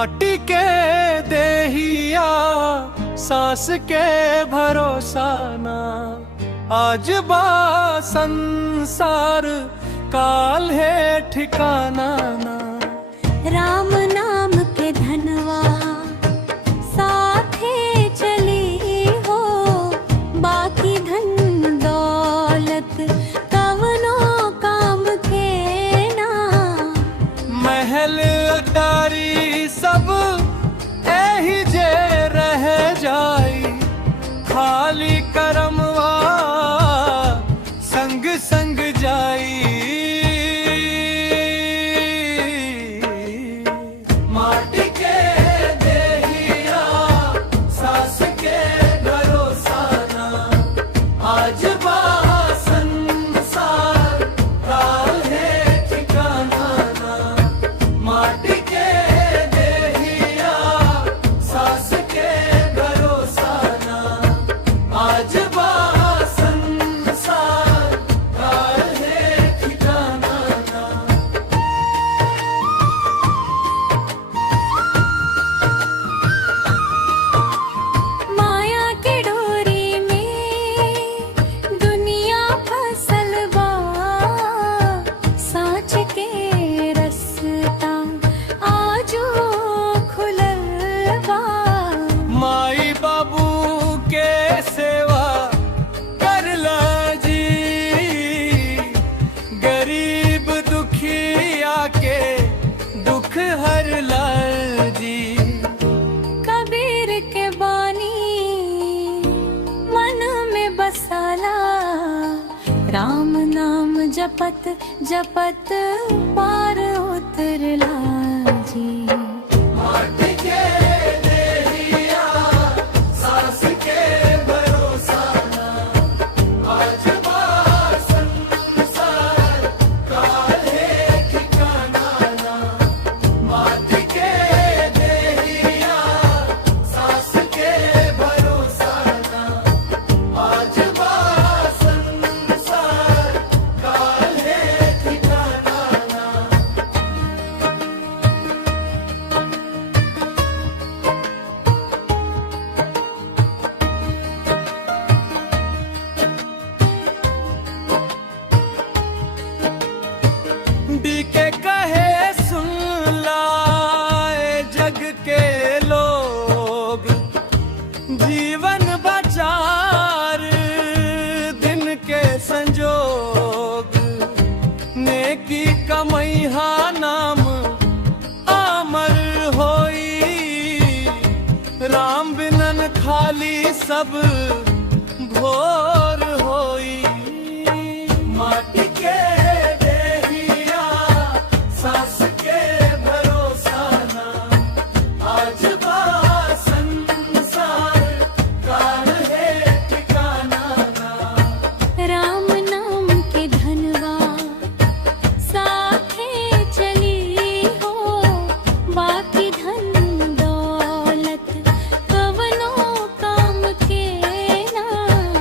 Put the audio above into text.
माटी के देहिया सांस के भरोसा ना, आज बा संसार काल है ठिकाना ना। राम नाम के धनवा साथे चली हो, बाकी धन दौलत कवनो काम के ना। महल अटारी सब एही जे रह जाई, खाली करमवा संग संग जाई। माटी के देहिया सांस के भरोसा ना, आज बा संसार काल है ठिकाना ना। माटी के देहिया सांस के भरोसा ना, आज बा संसार काल है ठिकाना ना। माया के डोरी में दुनिया फसल बा, साँच के रस्ता आजो खुलल बा। माई बाबू के सेवा करला जी, गरीब दुखिया के दुख हरला जी। कबीर के बानी मन में बसाला, राम नाम जपत जपत पार उतरला जी। माटी के देहिया सांस के भरोसा ना, आज बा संसार काल है ठिकाना ना। माटी के देहिया सांस के भरोसा ना, आज बा संसार काल है ठिकाना ना। डीके कहे सुन लाए जग के लोग, जीवन बचार दिन के संजोग। नेकी कमैहा नाम आमर होई, राम बिनन खाली सब भोग